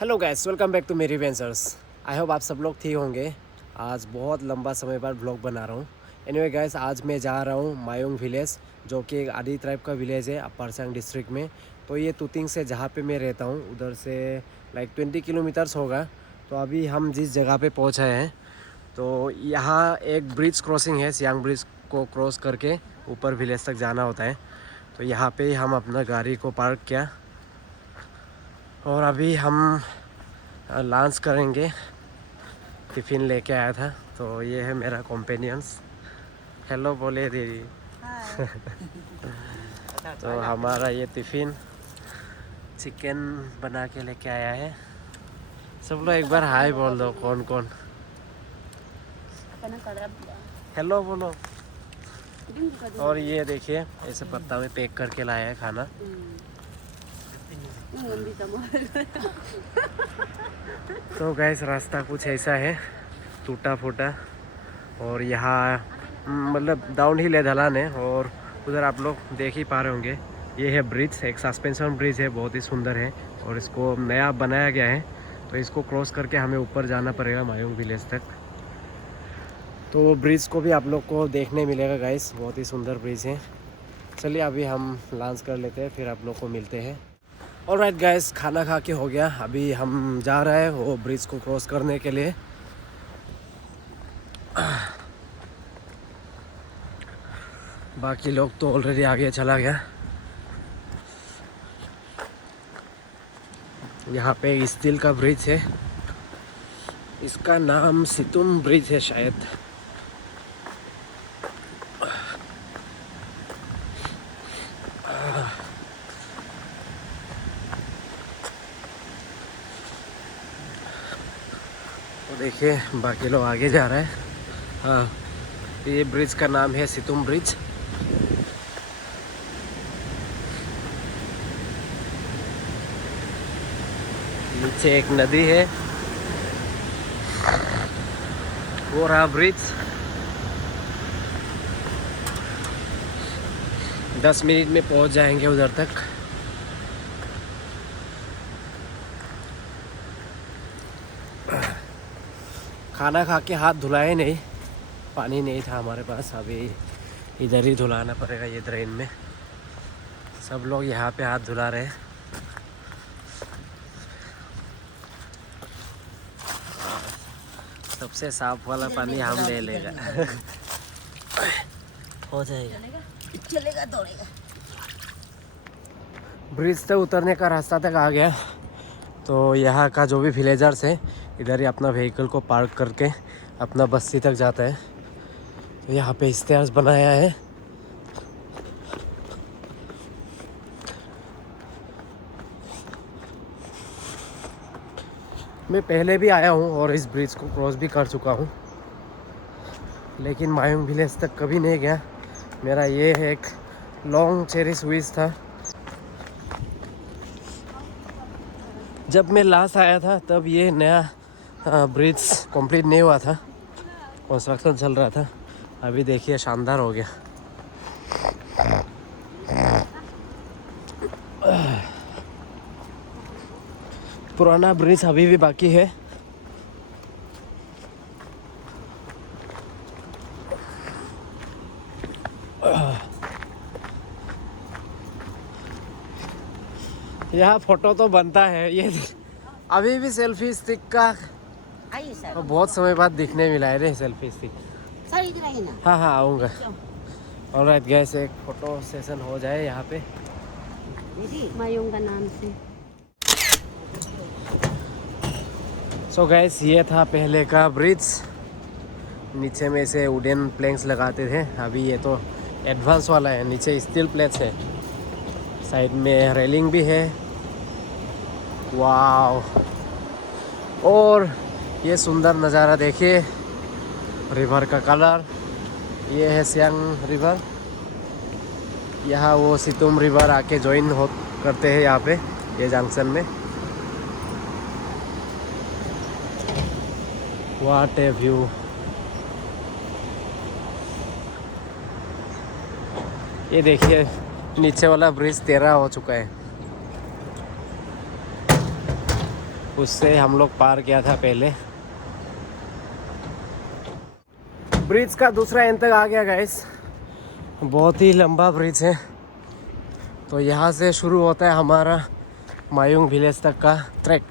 Hello guys, welcome back to मेरी ventures. I hope आप सब लोग ठीक होंगे। आज बहुत लंबा समय बाद ब्लॉग बना रहा हूँ। एनीवे गाइस, आज मैं जा रहा हूँ मायोंग विलेज, जो कि एक आदि ट्राइब का विलेज है अपर सियांग डिस्ट्रिक्ट में। तो ये तुतिंग से जहाँ पे मैं रहता हूँ उधर से लाइक 20 किलोमीटर्स होगा। तो अभी हम जिस जगह पे पहुँचे हैं, तो यहाँ एक ब्रिज क्रॉसिंग है। सियांग ब्रिज को क्रॉस करके ऊपर विलेज तक जाना होता है। तो यहाँ पे ही हम अपना गाड़ी को पार्क किया और अभी हम लंच करेंगे। टिफ़िन लेके आया था। तो ये है मेरा कॉम्पेनियंस। हेलो बोले दीदी। तो हमारा ये टिफ़िन चिकन बना के लेके आया है। सब लोग एक बार हाय बोल दो। कौन कौन हेलो बोलो। और ये देखिए, ऐसे पत्ता में पैक करके लाया है खाना। तो गैस, रास्ता कुछ ऐसा है, टूटा फूटा। और यहाँ मतलब डाउन हिल है, ढलान है। और उधर आप लोग देख ही पा रहे होंगे, ये है ब्रिज, एक सस्पेंशन ब्रिज है, बहुत ही सुंदर है। और इसको नया बनाया गया है। तो इसको क्रॉस करके हमें ऊपर जाना पड़ेगा मायोंग विलेज तक। तो ब्रिज को भी आप लोग को देखने मिलेगा गाइस, बहुत ही सुंदर ब्रिज है। चलिए अभी हम लंच कर लेते हैं, फिर आप लोग को मिलते हैं। ऑलराइट गाइस, खाना खा के हो गया। अभी हम जा रहे हैं वो ब्रिज को क्रॉस करने के लिए। बाकी लोग तो ऑलरेडी आगे चला गया। यहाँ पे स्टील का ब्रिज है, इसका नाम सितुम ब्रिज है शायद। तो देखिए, बाकी लोग आगे जा रहे हैं। हाँ, ये ब्रिज का नाम है सितुम ब्रिज। नीचे एक नदी है, वो रहा ब्रिज। 10 मिनट में पहुंच जाएंगे उधर तक। खाना खा के हाथ धुलाए नहीं, पानी नहीं था हमारे पास। अभी इधर ही धुलाना पड़ेगा, ये ड्रेन में। सब लोग यहाँ पे हाथ धुला रहे हैं। सबसे साफ वाला पानी हम ले लेगा। हो जाएगा, चलेगा दौड़ेगा। ब्रिज से उतरने का रास्ता तक आ गया। तो यहाँ का जो भी विलेजर्स है, इधर ही अपना व्हीकल को पार्क करके अपना बस्ती तक जाता है। तो यहाँ पे स्टेयर्स बनाया है। मैं पहले भी आया हूँ और इस ब्रिज को क्रॉस भी कर चुका हूँ, लेकिन मायोंग विलेज तक कभी नहीं गया। मेरा ये एक लॉन्ग चेरिश विश था। जब मैं लास्ट आया था तब ये नया ब्रिज कंप्लीट नहीं हुआ था, कंस्ट्रक्शन चल रहा था। अभी देखिए, शानदार हो गया। पुराना ब्रिज अभी भी बाकी है। यहाँ फोटो तो बनता है। ये अभी भी सेल्फी स्टिक का तो बहुत समय बाद दिखने मिला है रे, सेल्फी स्टिक। हाँ हाँ, आऊँगा। ऑलराइट गाइस, एक फ़ोटो सेशन हो जाए यहाँ पे मायोंग का नाम से। सो गाइस, ये था पहले का ब्रिज। नीचे में से वुडन प्लैंक्स लगाते थे, अभी ये तो एडवांस वाला है। नीचे स्टील प्लेट्स है, साइड में रेलिंग भी है। वाव! और ये सुंदर नज़ारा देखिए, रिवर का कलर। ये है सियांग रिवर। यहाँ वो सितुम रिवर आके ज्वाइन हो करते हैं यहाँ पे, ये जंक्शन में। What A view! ये देखिए, नीचे वाला ब्रिज 13 हो चुका है। उससे हम लोग पार किया था पहले। ब्रिज का दूसरा एंड तक आ गया गाइस। बहुत ही लंबा ब्रिज है। तो यहाँ से शुरू होता है हमारा मायुंग विलेज तक का ट्रैक।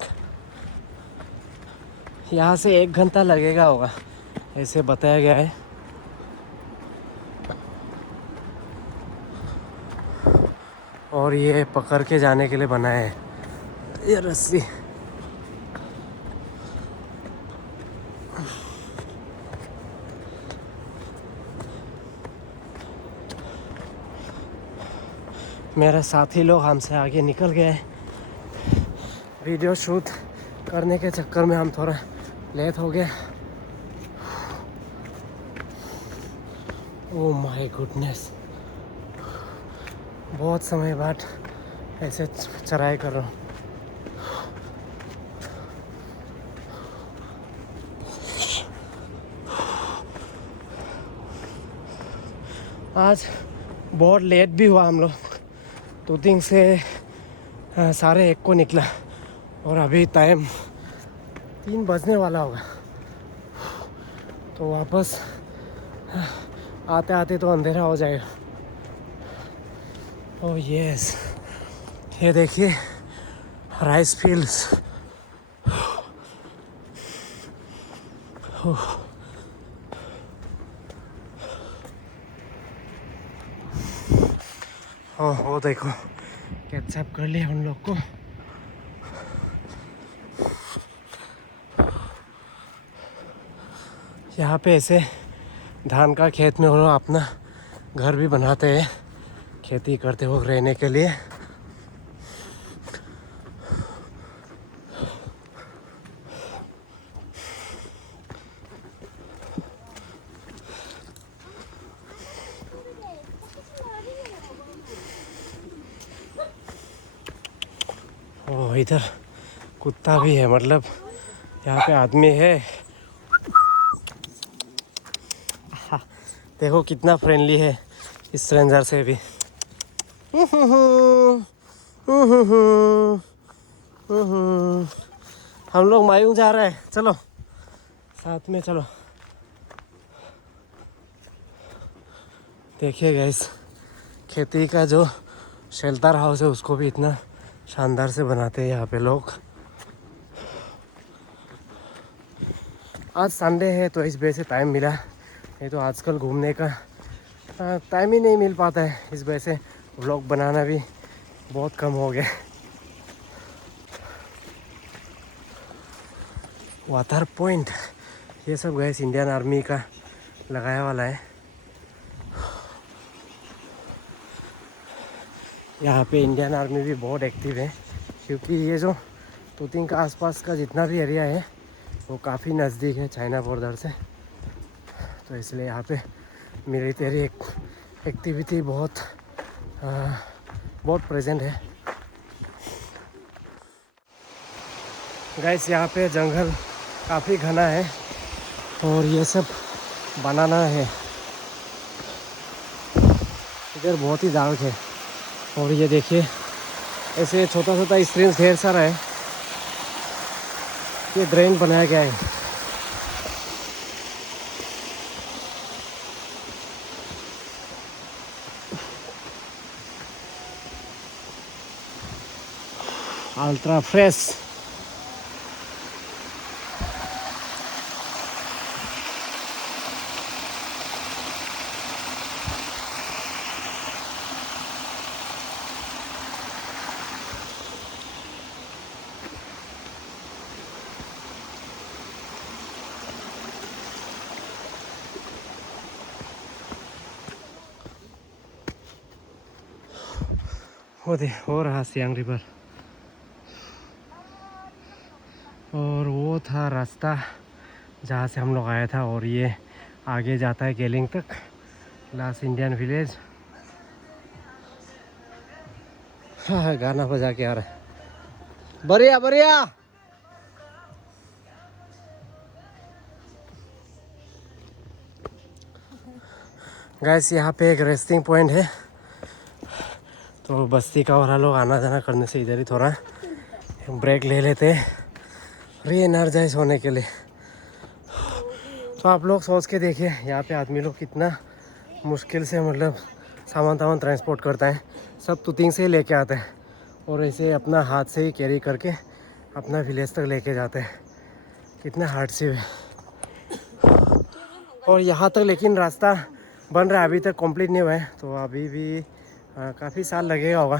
यहाँ से 1 घंटा लगेगा होगा ऐसे बताया गया है। और ये पकड़ के जाने के लिए बनाया है ये रस्सी। मेरे साथी लोग हमसे आगे निकल गए। वीडियो शूट करने के चक्कर में हम थोड़ा लेट हो गए। ओह माय गुडनेस, बहुत समय बाद ऐसे चढ़ाई कर रहा हूँ। आज बहुत लेट भी हुआ हम लोग। तूतिंग से 1:30 को निकला और अभी टाइम 3 बजने वाला होगा। तो वापस आते आते तो अंधेरा हो जाएगा। ओह यस, ये देखिए राइस फील्ड्स। ओ देखो कैचअप कर लिया उन लोग को। यहाँ पे ऐसे धान का खेत में वो लोग अपना घर भी बनाते हैं खेती करते वक्त रहने के लिए। ओह इधर कुत्ता भी है, मतलब यहाँ पे आदमी है। देखो कितना फ्रेंडली है इस स्ट्रेंजर से भी। हम लोग मायूं जा रहे हैं, चलो साथ में चलो। देखिए गाइस, खेती का जो शेल्टर हाउस है उसको भी इतना शानदार से बनाते हैं यहाँ पे लोग। आज संडे है तो इस वजह से टाइम मिला, नहीं तो आजकल घूमने का टाइम ही नहीं मिल पाता है। इस वजह से व्लॉग बनाना भी बहुत कम हो गया। वाटर पॉइंट ये सब गैस इंडियन आर्मी का लगाया वाला है। यहाँ पे इंडियन आर्मी भी बहुत एक्टिव है, क्योंकि ये जो तूतिंग का आसपास का जितना भी एरिया है वो काफ़ी नज़दीक है चाइना बॉर्डर से। तो इसलिए यहाँ पे मिलिट्री एक्टिविटी बहुत प्रेजेंट है। गाइस यहाँ पे जंगल काफ़ी घना है और ये सब बनाना है। इधर बहुत ही डार्क है और ये देखिए ऐसे छोटा छोटा स्ट्रीम्स ढेर सारा है। ये ड्रेन बनाया गया है। Ultra fresh. हो रहा सियांग रिवर और वो था रास्ता जहाँ से हम लोग आया था और ये आगे जाता है गेलिंग तक, लास्ट इंडियन विलेज। हाँ गाना बजा के आ रहा है। बढ़िया बढ़िया। गाइस यहाँ पे एक रेस्टिंग पॉइंट है, तो बस्ती का वाला लोग आना जाना करने से इधर ही थोड़ा ब्रेक ले लेते हैं री एनर्जाइज होने के लिए। तो आप लोग सोच के देखिए यहाँ पे आदमी लोग कितना मुश्किल से मतलब सामान तामान ट्रांसपोर्ट करता है। सब तुतिंग से ही लेके आते हैं और ऐसे अपना हाथ से ही कैरी करके अपना विलेज तक लेके जाते हैं। कितना हार्डशिप है। और यहाँ तक लेकिन रास्ता बन रहा है, अभी तक कंप्लीट नहीं हुआ है, तो अभी भी काफ़ी साल लगेगा होगा।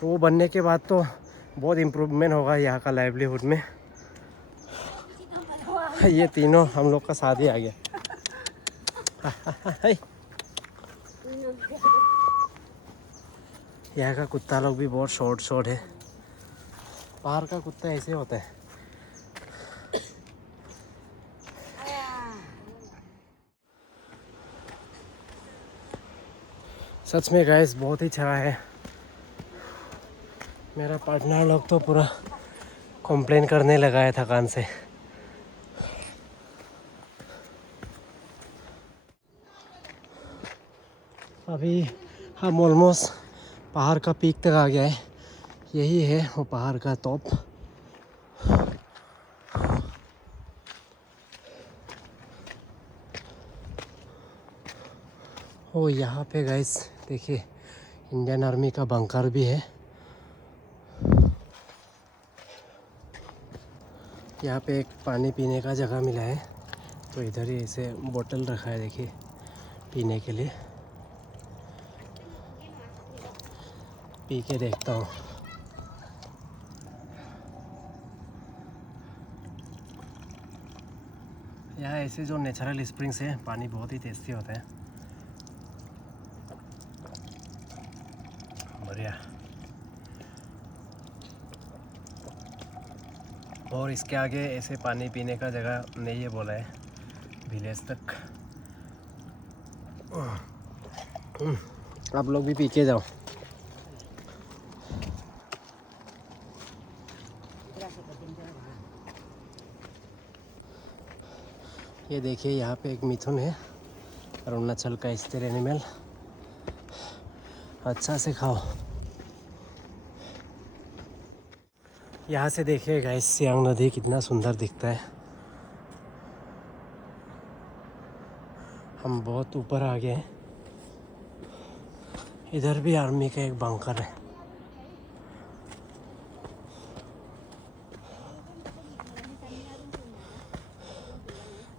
तो वो बनने के बाद तो बहुत इम्प्रूवमेंट होगा यहाँ का लाइवलीहुड में। ये तीनों हम लोग का शादी आ गया। यहाँ का कुत्ता लोग भी बहुत शॉर्ट शॉर्ट है। बाहर का कुत्ता ऐसे होता है। सच में गाइस बहुत ही अच्छा है। मेरा पार्टनर लोग तो पूरा कंप्लेन करने लगा है थकान से। अभी हम ऑलमोस्ट पहाड़ का पीक तक आ गया है। यही है वो पहाड़ का टॉप। ओ यहाँ पे गाइस देखिए इंडियन आर्मी का बंकर भी है। यहाँ पे एक पानी पीने का जगह मिला है, तो इधर ही ऐसे बोतल रखा है देखिए पीने के लिए। पी के देखता हूँ। यहाँ ऐसे जो नेचुरल स्प्रिंग्स है पानी बहुत ही टेस्टी होता है। बढ़िया। और इसके आगे ऐसे पानी पीने का जगह नहीं है बोला है विलेज तक। आप लोग भी पी के जाओ। ये देखिए यहाँ पे एक मिथुन है, अरुणाचल का स्टेट एनिमल। अच्छा से खाओ। यहाँ से देखिए गाइस सियांग नदी कितना सुंदर दिखता है। हम बहुत ऊपर आ गए हैं। इधर भी आर्मी का एक बंकर है।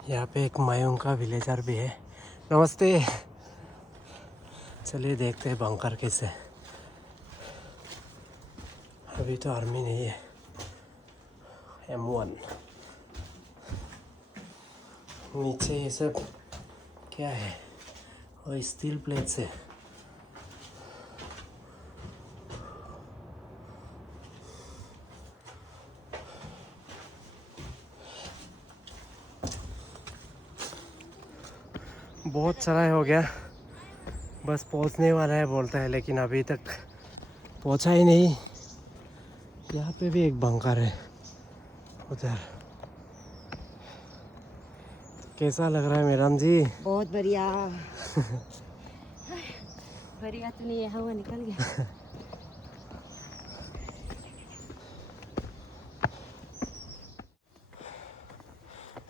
यहाँ पे एक मायूंग का विलेजर भी है। नमस्ते। चलिए देखते हैं बंकर कैसे। अभी तो आर्मी नहीं है। M1 नीचे ये सब क्या है? और स्टील प्लेट्स है। बहुत चढ़ाई हो गया, बस पहुंचने वाला है बोलता है, लेकिन अभी तक पहुंचा ही नहीं। यहाँ पे भी एक बंकर है उधर। कैसा लग रहा है मैडम जी? बहुत बढ़िया। बढ़िया तो नहीं है, हवा निकल गया।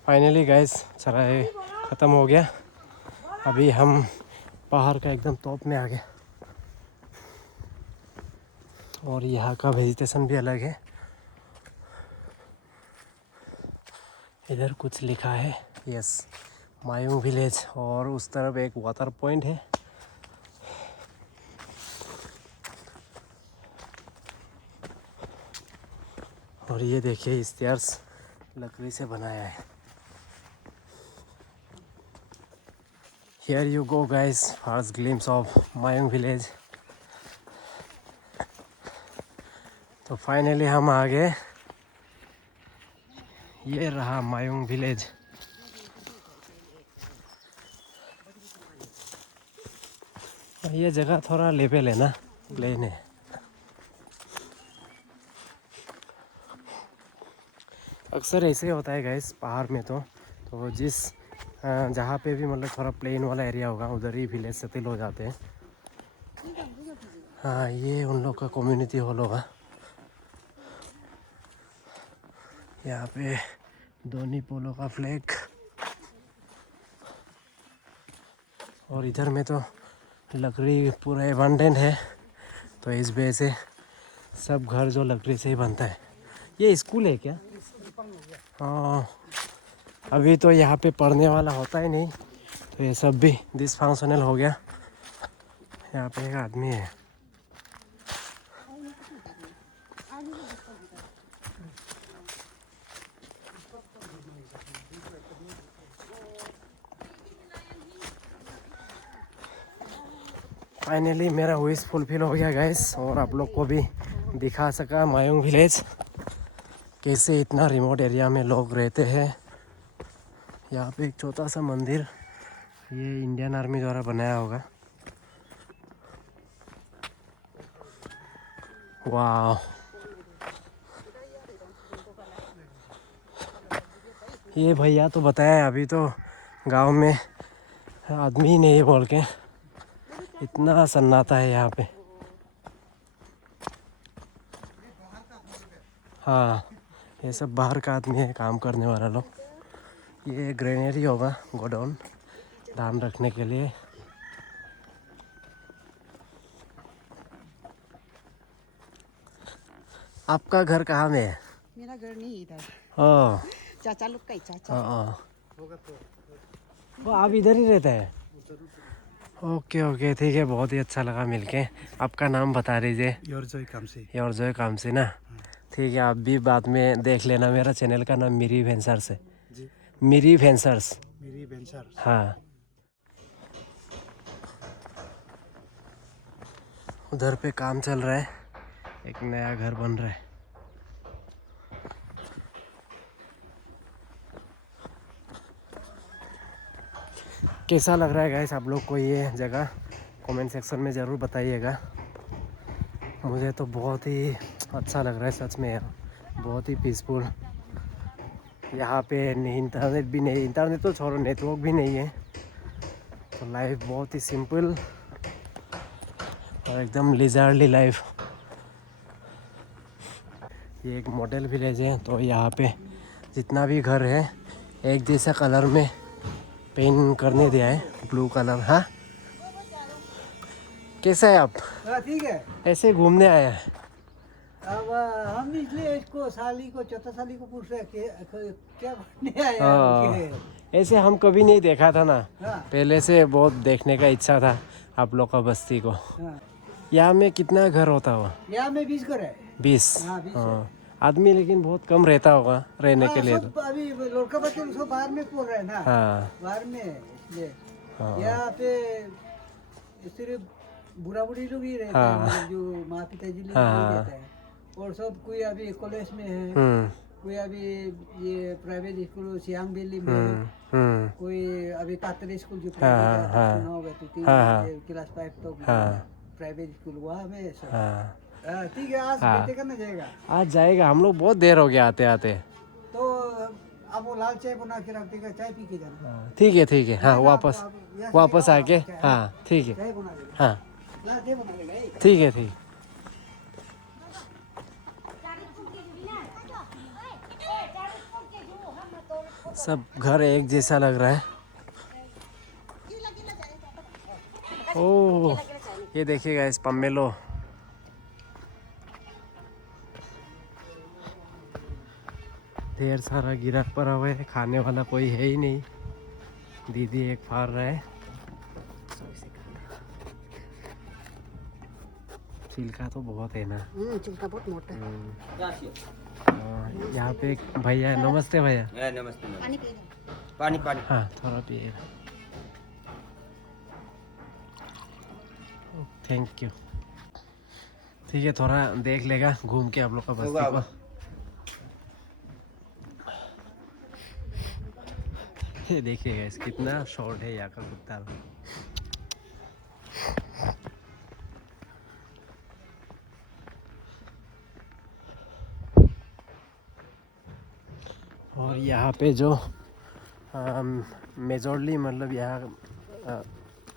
फाइनली गाइस चढ़ाई ख़त्म हो गया। अभी हम पहाड़ का एकदम टॉप में आ गए। और यहाँ का वेजिटेशन भी अलग है। इधर कुछ लिखा है, यस मायूंग विलेज, और उस तरफ एक वाटर पॉइंट है। और ये देखिए स्टेयर्स लकड़ी से बनाया है। Here you go guys, first glimpse of Mayung village। तो फाइनली हम आ गए। ये रहा मायूंग विलेज। ये जगह थोड़ा लेवल है ना, प्लेन है। अक्सर ऐसे होता है गाइस पहाड़ में तो जिस जहाँ पे भी मतलब थोड़ा प्लेन वाला एरिया होगा उधर ही विलेज सेटल हो जाते हैं। हाँ ये उन लोग का कम्युनिटी हॉल होगा। यहाँ पे धोनी पोलो का फ्लैग, और इधर में तो लकड़ी पूरा एबंडेंट है, तो इस वजह से सब घर जो लकड़ी से ही बनता है। ये स्कूल है क्या? हाँ, अभी तो यहाँ पे पढ़ने वाला होता ही नहीं, तो ये सब भी डिसफंक्शनल हो गया। यहाँ पे एक आदमी है। फाइनली मेरा विश फुलफिल हो गया गाइस, और आप लोग को भी दिखा सका मायोंग विलेज कैसे इतना रिमोट एरिया में लोग रहते हैं। यहाँ पे एक छोटा सा मंदिर, ये इंडियन आर्मी द्वारा बनाया होगा। वाह, ये भैया तो बताया अभी तो गांव में आदमी ही नहीं है बोल के, इतना सन्नाटा है यहाँ पे। हाँ, ये सब बाहर का आदमी है, काम करने वाला लोग। ये ग्रेनरी होगा, गोडाउन धान रखने के लिए। आपका घर कहाँ में है? मेरा घर नहीं इधर, ओह, चाचा लोग का ही चाचा। हाँ, वो आप इधर ही रहते हैं? ओके ओके, ठीक है, बहुत ही अच्छा लगा मिलके। आपका नाम बता दीजिए। योरजोय कामसे। योरजोय कामसे ना, ठीक है। आप भी बाद में देख लेना, मेरा चैनल का नाम मिरी वेंचर्स है। जी, मिरी वेंचर्स। मेरी वेंचर। हाँ, उधर पे काम चल रहा है, एक नया घर बन रहा है। कैसा लग रहा है गाइस आप लोग को ये जगह? कमेंट सेक्शन में ज़रूर बताइएगा। मुझे तो बहुत ही अच्छा लग रहा है सच में यार, बहुत ही पीसफुल। यहाँ पे इंटरनेट भी नहीं, इंटरनेट तो छोड़ो, नेटवर्क भी नहीं है, तो लाइफ बहुत ही सिंपल और एकदम लिजर्ली लाइफ। ये एक मॉडल विलेज है, तो यहाँ पे जितना भी घर है एक जैसा कलर में पेंट करने दिया है, ब्लू कलर। हाँ, कैसा है आप? ठीक है। ऐसे घूमने आया है। अब हम इसलिए इसको साली को, चौथा साली को पूछ रहे हैं कि क्या करने आया हाँ, है? ऐसे हम कभी नहीं देखा था ना, हाँ, पहले से बहुत देखने का इच्छा था आप लोग का बस्ती को। हाँ। यहाँ में कितना घर होता होगा? यहाँ में 20 घर है। 20। हाँ, 20 हाँ, आदमी लेकिन बहुत कम रहता होगा रहने के लिए तो। सब अभी लड़का बच्चे सब बाहर में पढ़ रहे हैं ना। हाँ, बाहर में, इसलिए हाँ, यहाँ पे सिर्फ बूढ़ा बूढ़ी लोग ही रहते हाँ। हैं, मतलब जो माँ पिताजी लोग हाँ, ही हाँ। रहते हैं। और सब कोई अभी कॉलेज में है, हम्म, कोई अभी ये प्राइवेट स्कूल सियांग वैली में, हम्म, कोई अभी कातरी स्कूल जो हाँ, प्राइवेट है, हाँ, सुना होगा तो हाँ, क्लास 5 तक हाँ, प्राइवेट स्कूल वहाँ में सब। हाँ। ठीक है, आज हाँ। बेटे करना जाएगा आज जाएगा, हम लोग बहुत देर हो गया आते आते। तो अब वो लाल चाय बना के रख देगा, चाय पी के जाना। ठीक है ठीक है, हाँ, वापस अब यहाँ से वापस निकलो, आके, चाय, हाँ ठीक है, चाय बना देगा, हाँ लाल चाय बना देगा। ठीक है, ठीक। सब घर एक जैसा लग रहा है। ओह, ये देखिएगा इस पम्मेलो, ढेर सारा गिरा पड़ा हुआ है, खाने वाला कोई है ही नहीं। दीदी एक फाड़ रहा है, छिलका तो बहुत है ना। चिल्का बहुत मोटा है। यहाँ पे एक भैया है, नमस्ते भैया। नमस्ते मैम। पानी पिएगा? पानी पानी। हाँ, थोड़ा पिएगा। Thank you. ठीक है, थोड़ा देख लेगा घूम के आप लोग का बस्ती को। ये देखिएगा इस कितना शॉर्ट है यहाँ का कुत्ता। और यहाँ पे जो मेजॉरली मतलब यहाँ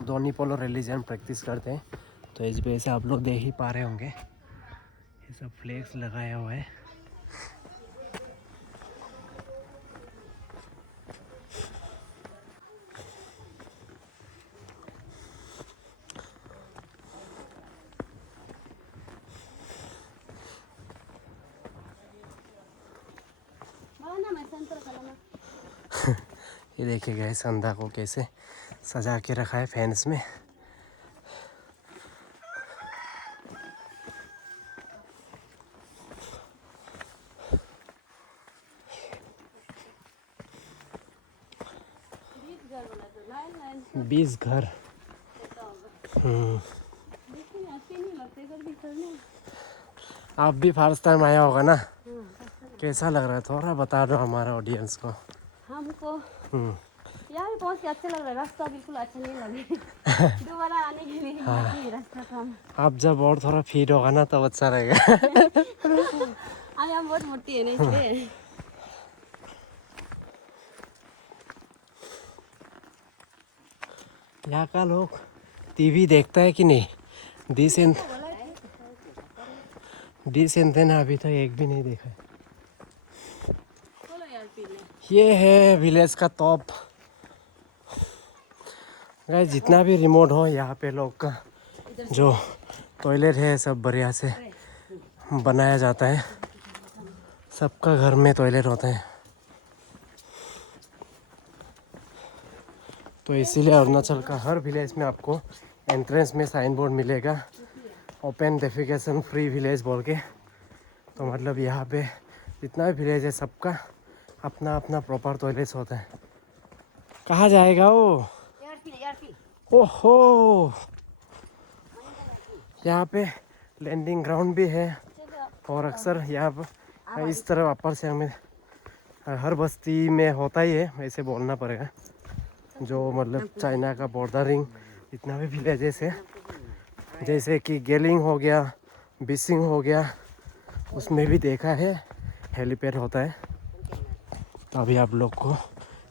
धोनी पोलो रिलीजन प्रैक्टिस करते हैं, तो इस वजह से आप लोग देख ही पा रहे होंगे ये सब फ्लैग्स लगाया हुआ है। ये देखिए गाइस अंडा को कैसे सजा के रखा है फैंस में। बीस घर। आप भी फर्स्ट टाइम आया होगा ना, कैसा लग रहा है थोड़ा बता दो हमारा ऑडियंस को। हमको यार बहुत ही अच्छा लग रहा है, रास्ता बिल्कुल अच्छा नहीं लगे दोबारा आने के लिए ये रास्ता तो हम आप जब और थोड़ा फीट होगा ना तब अच्छा रहेगा। अरे हम बहुत मोटी है ना इसलिए। यहाँ का लोग टीवी देखता है कि नहीं? डिस एंटेना अभी तो एक भी नहीं देखा है। बोलो यार पीले ये है विलेज का टॉप। गाइस जितना भी रिमोट हो यहाँ पे लोग का जो टॉयलेट है सब बढ़िया से बनाया जाता है। सबका घर में टॉयलेट होता है, तो इसीलिए अरुणाचल का हर विलेज में आपको एंट्रेंस में साइन बोर्ड मिलेगा, ओपन डेफिकेशन फ्री विलेज बोल के। तो मतलब यहाँ पे जितना भी विलेज है सबका अपना अपना प्रॉपर टॉयलेट होता है। कहाँ जाएगा वो? ओहो, यहाँ पे लैंडिंग ग्राउंड भी है और अक्सर यहाँ पर इस तरह अपर से हमें हर बस्ती में होता ही है, वैसे बोलना पड़ेगा। जो मतलब चाइना का बॉर्डरिंग जितना भी विलेजेस है, जैसे कि गेलिंग हो गया, बिसिंग हो गया, उसमें भी देखा है हेलीपैड होता है। तो अभी आप लोग को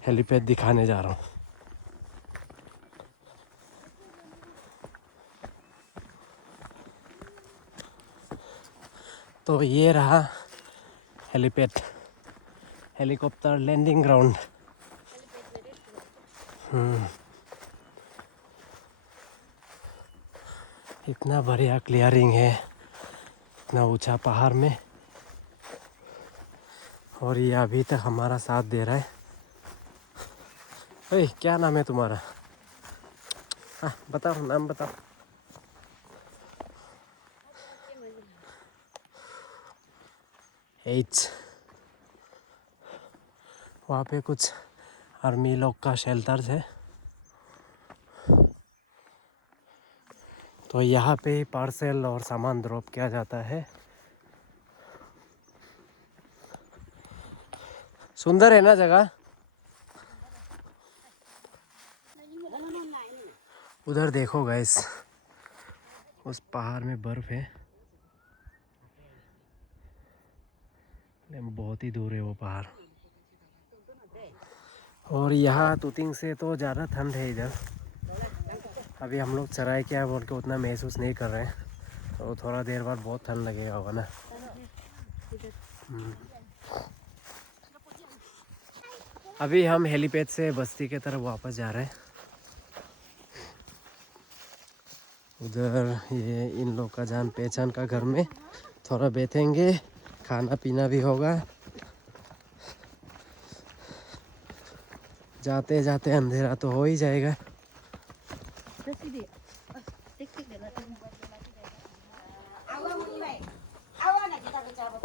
हेलीपैड दिखाने जा रहा हूँ। तो ये रहा हेलीपैड, हेलीकॉप्टर लैंडिंग ग्राउंड। इतना बढ़िया क्लियरिंग है, इतना ऊंचा पहाड़ में, और ये अभी तक हमारा साथ दे रहा है। ओए क्या नाम है तुम्हारा? हाँ बताओ, नाम बताओ। एच। वहाँ पे कुछ आर्मी लोग का शेल्टर है। तो यहाँ पे पार्सल और सामान ड्रॉप किया जाता है। सुंदर है ना जगह? उधर देखो गाइस, उस पहाड़ में बर्फ है, बहुत ही दूर है वो पहाड़। और यहाँ तुतिंग से तो ज़्यादा ठंड है इधर। अभी हम लोग चढ़ाई क्या बोल के उतना महसूस नहीं कर रहे हैं, तो थोड़ा देर बाद बहुत ठंड लगेगा होगा ना। अभी हम हेलीपैड से बस्ती के तरफ वापस जा रहे हैं। उधर ये इन लोग का जान पहचान का घर में थोड़ा बैठेंगे, खाना पीना भी होगा। जाते जाते अंधेरा तो हो ही जाएगा।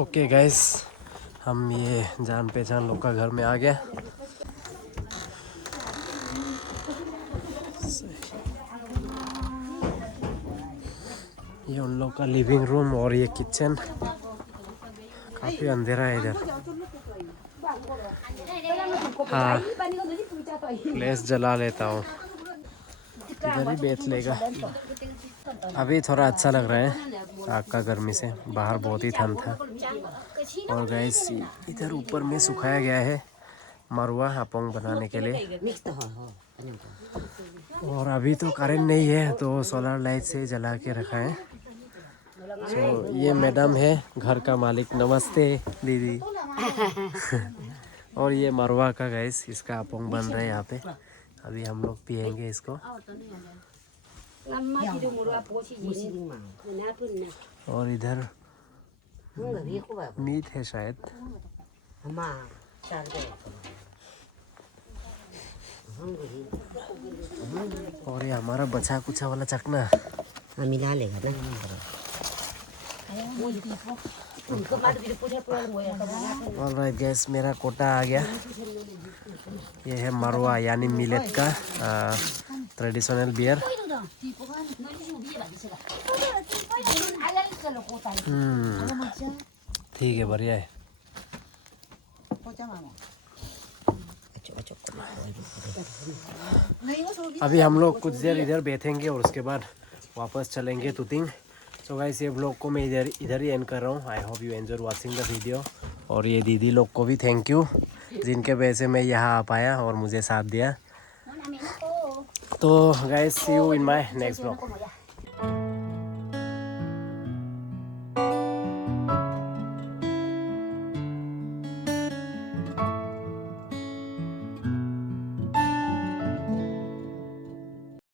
ओके गाइस, हम ये जान पहचान लोग का घर में आ गया। ये उन लोग का लिविंग रूम और ये किचन। काफ़ी अंधेरा है इधर। हाँ, फ्लैश जला लेता हूँ, इधर ही बैठ लेगा। अभी थोड़ा अच्छा लग रहा है आग का गर्मी से, बाहर बहुत ही ठंड था। और गाइस इधर ऊपर में सुखाया गया है मरुआ अपोंग बनाने के लिए। और अभी तो करंट नहीं है तो सोलर लाइट से जला के रखा है। तो ये मैडम है घर का मालिक, नमस्ते दीदी। और ये मरुआ का गाइस, इसका अपोंग बन रहा है यहाँ पे। अभी हम लोग पियेंगे इसको। और इधर मीट है शायद। और ये हमारा बचा कुचा वाला चकना मिला लेगा ना ऑलराइट गैस, मेरा कोटा आ गया। ये है मरवा यानी मिलेट का ट्रेडिशनल बियर। ठीक है, बढ़िया है। अभी हम लोग कुछ देर इधर बैठेंगे और उसके बाद वापस चलेंगे तुतिंग। सो गाइस, ये व्लॉग को मैं इधर ही एंड कर रहा हूँ। I hope you enjoy watching the video. और ये दीदी लोग को भी थैंक यू, जिनके वजह से मैं यहाँ आ पाया और मुझे साथ दिया। तो guys, see you in my next vlog.